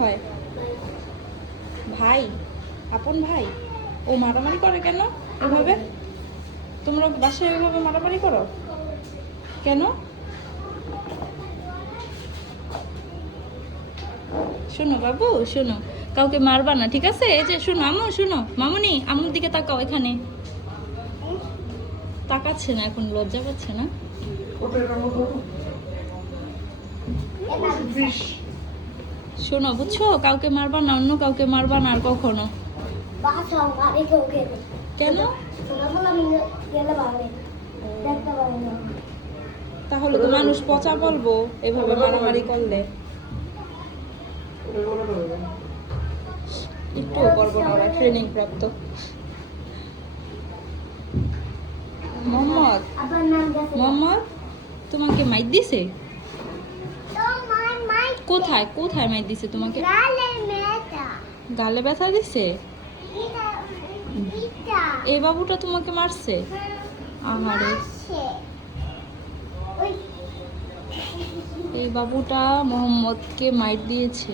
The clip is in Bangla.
হয়? ভাই, আপন ভাই। ও মারামারি করে কেন এভাবে? তোমরা বাসায় এভাবে মারামারি করো কেন? শোনো বাবু, শোনো, কাউকে মারবা না, ঠিক আছে? এই যে শোনো আম্মু, শোনো মামুনি, আম্মুর দিকে তাকাও, এখানে তাকাচ্ছে না এখন, লজ্জা পাচ্ছে না? শোনো, বুঝছো, কাউকে মারবা না, অন্য কাউকে মারবা না আর কখনো। কেন? তাহলে তো মানুষ পচা বলবো এভাবে মারামারি করলে। একটু করবো না, ওরা ট্রেনিং প্রাপ্ত। মোহাম্মদ, মোহাম্মদ, তোমাকে মাইর দিছে? কোথায় কোথায় মাইর দিছে তোমাকে? গালে ব্যথা দিছে? এই বাবুটা তোমাকে মারছে? আহারে, এই বাবুটা মোহাম্মদকে মাইর দিয়েছে।